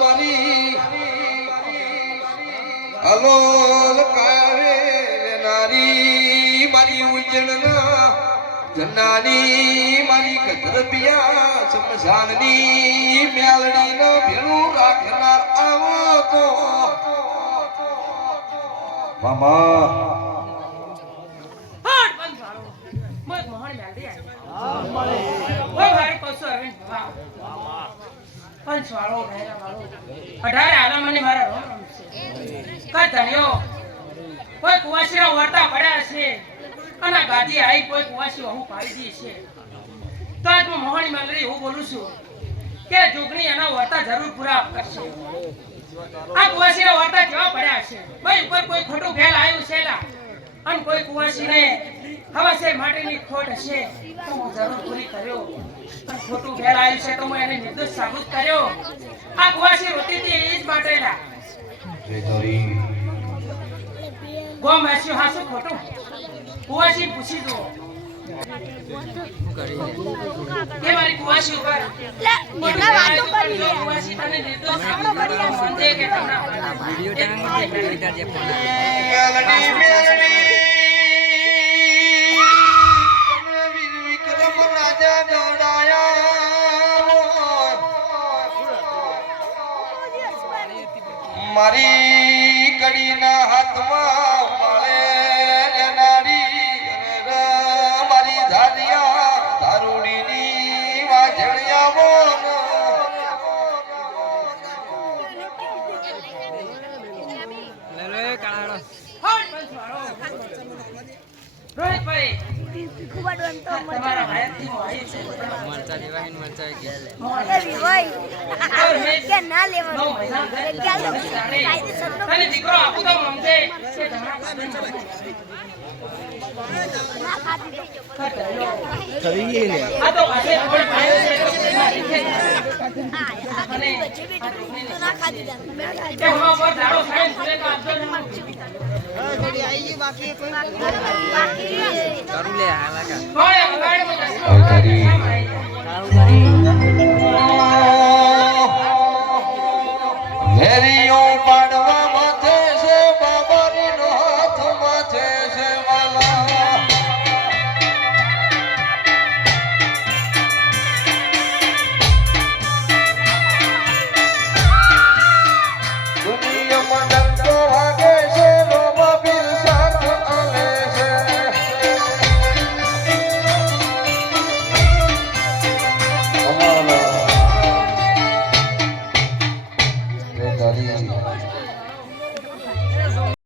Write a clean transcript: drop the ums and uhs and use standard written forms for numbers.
મારી અલોલ કાવે નારી મારી ઉજળના જન્નાની મારી કદરપિયા સમસાનની મેલડી નો ભેળું રાખનાર આવો તો મામા કોઈ કુવાસી વર્તા પડ્યા છે અને ગાદી આવી કોઈ કુવાસી હું પાડી દી છે તો આજ હું મોહણી માંગરી હું બોલું છું કે જોગણી એના વર્તા જરૂર પૂરા કરશે. આ કુવાસી વર્તા કેવા પડ્યા છે ભાઈ ઉપર કોઈ ખોટું ફેલ આવ્યું છે અને કોઈ કુવાસી ને હવા છે માટેની ખોટ હશે તો હું જરૂર પૂરી કર્યો અને ખોટું ફેલ આવ્યું છે તો હું એને નિર્દોષ સાબિત કર્યો. આ કુવાસી રોતી હતી એ જ માટેલા ગોમ વાસ્યો હાસો ખોટું કુવાસી પૂછી દો કે મારી કુવાસી ઉપર એના વાતો કરી લે કુવાસી તને નિર્દોષ સાબિત કર્યો સમજે કે તમને વિડિયો ટાઈમ જે ફોન મારી કડીના હાથમાં મળે નારી મારી ધારિયા ધારુડીની વાજણિયા બોલ રોહિતભાઈ ખૂબ અડવન તો તમારા ભાઈથી આવી છે મરચા દેવાય મરચા કે કે ના લેવાનું કે લો કાયદેસર નો તને દીકરો આપું તો સમજે કે તમારા ના ખાતી ખરી ગઈ લે આ તો પાસે કોઈ ભાઈ છે અને તો ના ખાતી દે કે હું પર દાડો ખાઈ સુરે તો આપજો કરું લે હાલાકા કોઈ વગાડ મત મેરીઓ પાડવા માથે છે બાબારી નો હાથ માથે છે વાલા દુનિયામાં ડંકો વાગે છે લોબા બિલ સાથ આલે છે અમારા